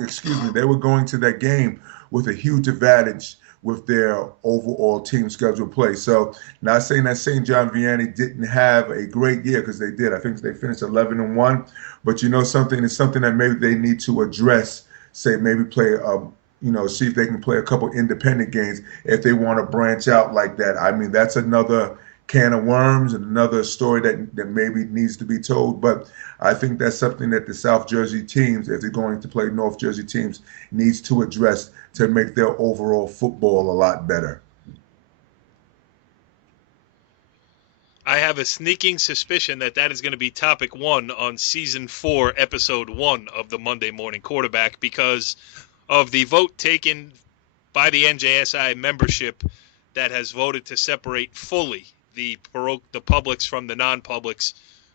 to that game with a huge advantage with their overall team schedule play. So not saying that St. John Vianney didn't have a great year, because they did. I think they finished 11-1, but something is something that maybe they need to address. Say maybe play see if they can play a couple independent games if they want to branch out like that. I mean, that's another can of worms and another story that maybe needs to be told. But I think that's something that the South Jersey teams, if they're going to play North Jersey teams, needs to address to make their overall football a lot better. I have a sneaking suspicion that is going to be topic 1 on season 4, episode 1 of the Monday Morning Quarterback, because of the vote taken by the NJSI membership that has voted to separate fully the publics from the non-publics,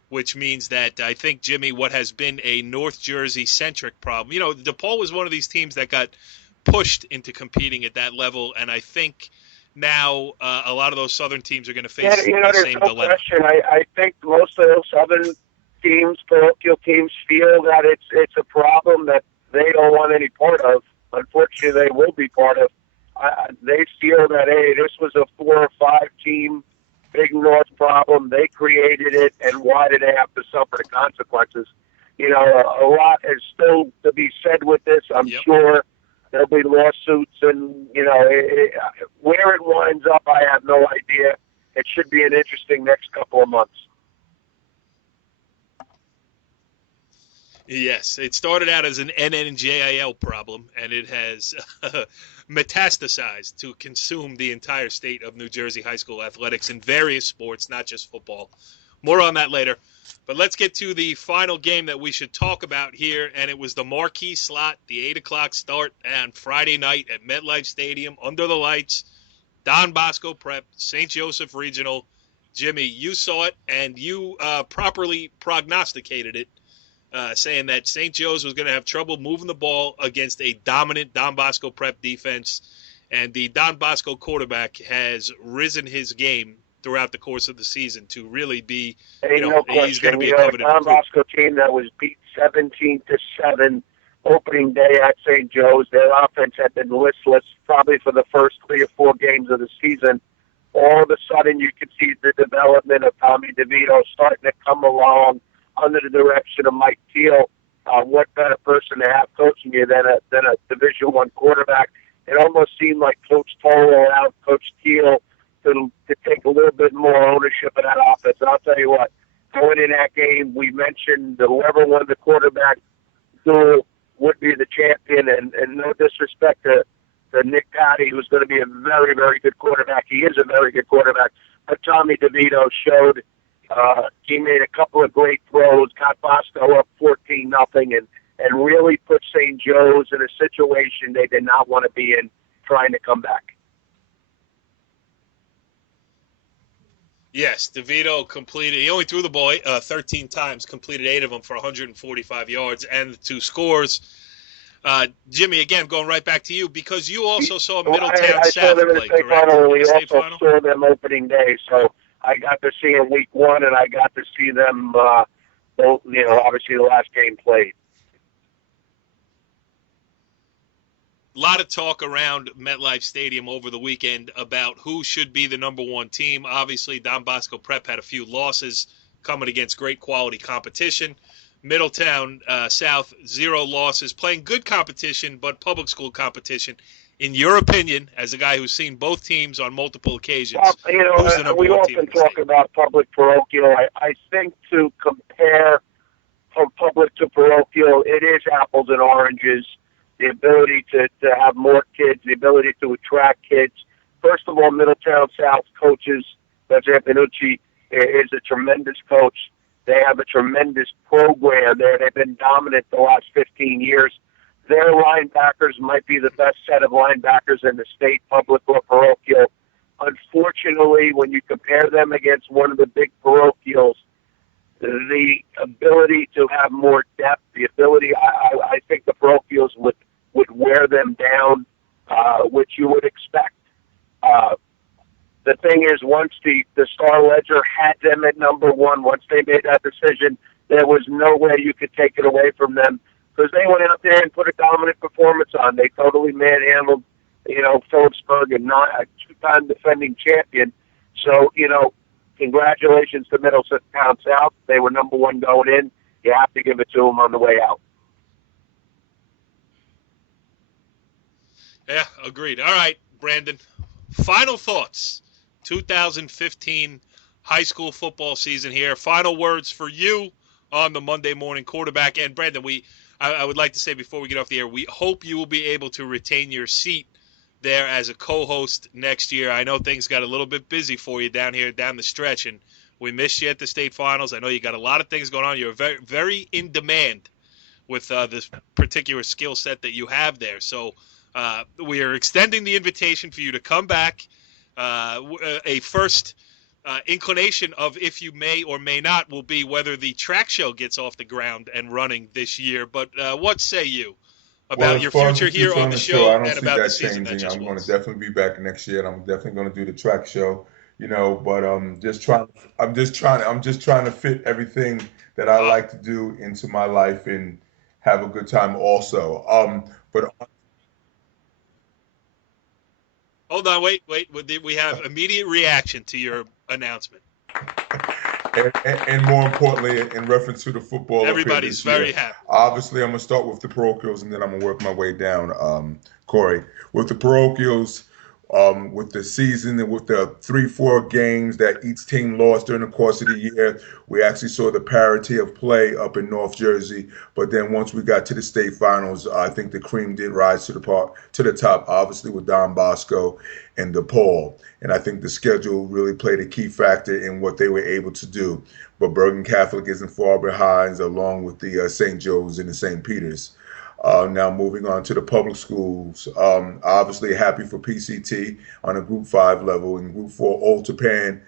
which means that I think, Jimmy, what has been a North Jersey-centric problem. DePaul was one of these teams that got pushed into competing at that level, and I think now a lot of those Southern teams are going to face the same dilemma. Question. I think most of those Southern teams, parochial teams, feel that it's a problem that they don't want any part of. Unfortunately, they will be part of. They feel that, hey, this was a 4 or 5 team Big North problem. They created it, and why did they have to suffer the consequences? A lot is still to be said with this. I'm sure there'll be lawsuits, and, where it winds up, I have no idea. It should be an interesting next couple of months. Yes, it started out as an NNJIL problem, and it has metastasized to consume the entire state of New Jersey high school athletics in various sports, not just football. More on that later. But let's get to the final game that we should talk about here, and it was the marquee slot, the 8 o'clock start on Friday night at MetLife Stadium under the lights. Don Bosco Prep, St. Joseph Regional. Jimmy, you saw it, and you properly prognosticated it, saying that St. Joe's was going to have trouble moving the ball against a dominant Don Bosco Prep defense, and the Don Bosco quarterback has risen his game throughout the course of the season to really be, he's going to be a coveted Don recruit. Bosco team that was beat 17-7 opening day at St. Joe's. Their offense had been listless probably for the first 3 or 4 games of the season. All of a sudden, you could see the development of Tommy DeVito starting to come along under the direction of Mike Teal. What better person to have coaching you than a Division I quarterback? It almost seemed like Coach Tolo allowed Coach Teal to take a little bit more ownership of that offense. And I'll tell you what, going in that game, we mentioned whoever won the quarterback duel would be the champion, and no disrespect to Nick Patty, who's going to be a very, very good quarterback. He is a very good quarterback. But Tommy DeVito showed he made a couple of great throws, got Bosco up 14-0, and really put St. Joe's in a situation they did not want to be in, trying to come back. Yes, DeVito completed. He only threw the ball 13 times, completed 8 of them for 145 yards and the 2 scores. Jimmy, again, going right back to you, because you also saw Middletown South saw them in the play, state correct? final. We The state also final? saw them opening day, so I got to see them week 1, and I got to see them, obviously the last game played. A lot of talk around MetLife Stadium over the weekend about who should be the number 1 team. Obviously, Don Bosco Prep had a few losses coming against great quality competition. Middletown South, 0 losses, playing good competition, but public school competition. In your opinion, as a guy who's seen both teams on multiple occasions, who's the number we 1 team? often talk about public parochial. I think to compare from public to parochial, it is apples and oranges. The ability to have more kids, the ability to attract kids. First of all, Middletown South coaches, President Benucci is a tremendous coach. They have a tremendous program there. They've been dominant the last 15 years. Their linebackers might be the best set of linebackers in the state, public or parochial. Unfortunately, when you compare them against one of the big parochials, the ability to have more depth, the ability, I think the parochials would wear them down, which you would expect. The thing is, once the Star Ledger had them at number 1, once they made that decision, there was no way you could take it away from them, because they went out there and put a dominant performance on. They totally manhandled, Phillipsburg, and not a 2-time defending champion. So, congratulations to Middletown South. They were number 1 going in. You have to give it to them on the way out. Yeah, agreed. All right, Brandon, final thoughts. 2015 high school football season here. Final words for you on the Monday morning quarterback. And Brandon, I would like to say before we get off the air, we hope you will be able to retain your seat there as a co-host next year. I know things got a little bit busy for you down the stretch, and we missed you at the state finals. I know you got a lot of things going on. You're very, very in demand with this particular skill set that you have there. So we are extending the invitation for you to come back. A first inclination of if you may or may not will be whether the track show gets off the ground and running this year. But what say you about your future here on the show and about the season that just I'm going to definitely be back next year, and I'm definitely going to do the track show. But I'm just trying to fit everything that I like to do into my life and have a good time also. But hold on, wait. We have immediate reaction to your announcement. And more importantly, in reference to the football, everybody's very happy. Obviously, I'm going to start with the parochials, and then I'm going to work my way down, Corey. With the parochials, with the season and with the 3-4 games that each team lost during the course of the year, we actually saw the parity of play up in North Jersey. But then once we got to the state finals, I think the cream did rise to the top, obviously with Don Bosco and DePaul. And I think the schedule really played a key factor in what they were able to do. But Bergen Catholic isn't far behind, along with the St. Joe's and the St. Peter's. Now moving on to the public schools, obviously happy for PCT on a Group 5 level. In Group 4, Old Tappan,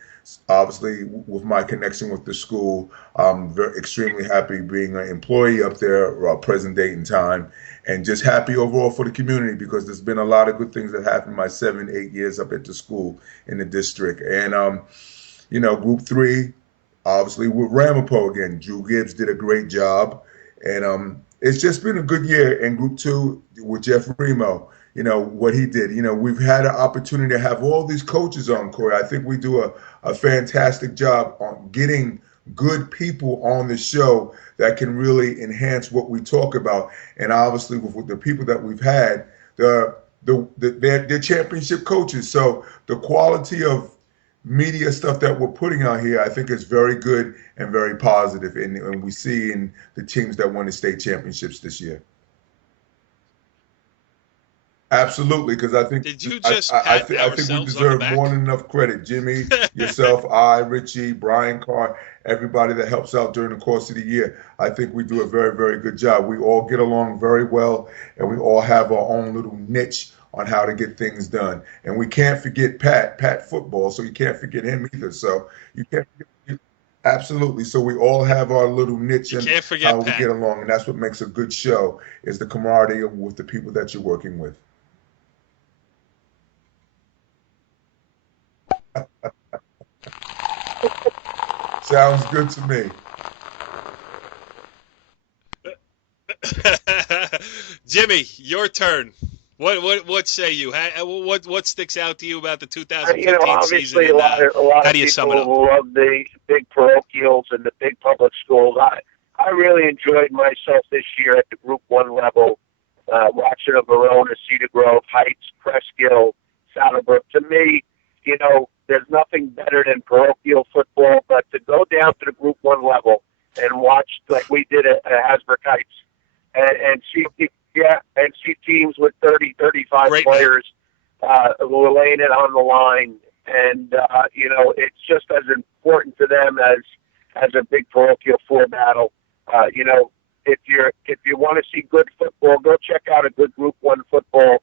obviously with my connection with the school, I'm extremely happy being an employee up there, present date and time, and just happy overall for the community because there's been a lot of good things that happened my 7-8 years up at the school in the district. And, Group 3, obviously with Ramapo again, Drew Gibbs did a great job. And it's just been a good year in Group 2 with Jeff Remo, what he did. We've had an opportunity to have all these coaches on, Corey. I think we do a fantastic job on getting good people on the show that can really enhance what we talk about. And obviously with the people that we've had, they're championship coaches. So the quality of media stuff that we're putting out here, I think is very good and very positive, and we see in the teams that won the state championships this year. Absolutely, because I think I think we deserve more than enough credit. Jimmy, yourself, Richie, Brian Carr, everybody that helps out during the course of the year. I think we do a very, very good job. We all get along very well, and we all have our own little niche on how to get things done. And we can't forget Pat football, so you can't forget him either. So you can't forget, absolutely. So we all have our little niche and how we get along, and that's what makes a good show, is the camaraderie with the people that you're working with. Sounds good to me. Jimmy, your turn. What say you? What sticks out to you about the 2015 obviously season? A lot how of do you sum it up? people love the big parochials and the big public schools. I really enjoyed myself this year at the Group 1 level, watching Verona, Cedar Grove, Heights, Presskill, Saddlebrook. To me, there's nothing better than parochial football, but to go down to the Group 1 level and watch like we did at Hasbrook Heights and see teams with 30, 35 players who are laying it on the line. And, it's just as important to them as a big parochial 4 battle. If you want to see good football, go check out a good Group 1 football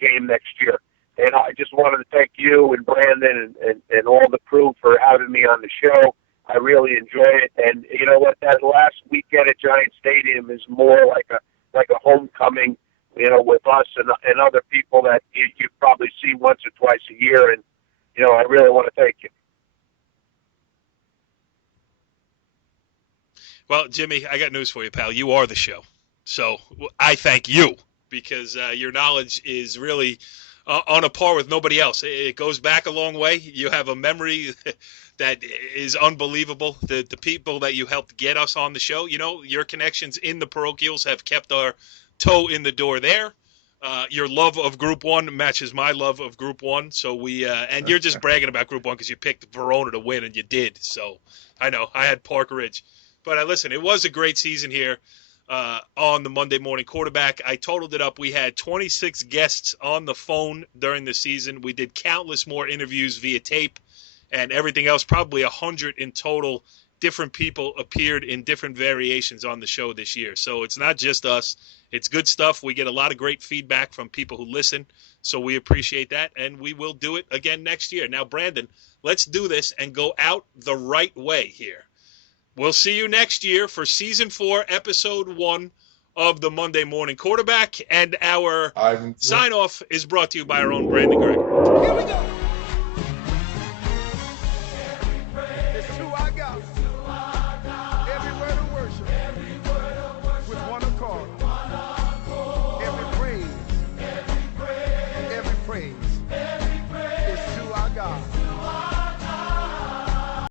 game next year. And I just wanted to thank you and Brandon and all the crew for having me on the show. I really enjoy it. And you know what? That last weekend at Giant Stadium is more like a homecoming, with us and other people that you probably see once or twice a year. And, I really want to thank you. Well, Jimmy, I got news for you, pal. You are the show. So I thank you because your knowledge is really on a par with nobody else. It goes back a long way. You have a memory that is unbelievable. The people that you helped get us on the show, your connections in the parochials have kept our toe in the door there. Your love of Group 1 matches my love of Group 1. So and you're just bragging about Group 1 because you picked Verona to win, and you did. So I know I had Park Ridge. But listen, it was a great season here. On the Monday Morning Quarterback. I totaled it up. We had 26 guests on the phone during the season. We did countless more interviews via tape and everything else, probably 100 in total. Different people appeared in different variations on the show this year. So it's not just us. It's good stuff. We get a lot of great feedback from people who listen, so we appreciate that, and we will do it again next year. Now, Brandon, let's do this and go out the right way here. We'll see you next year for Season 4, Episode 1 of the Monday Morning Quarterback. And our sign-off is brought to you by our own Brandon Gregory. Here we go.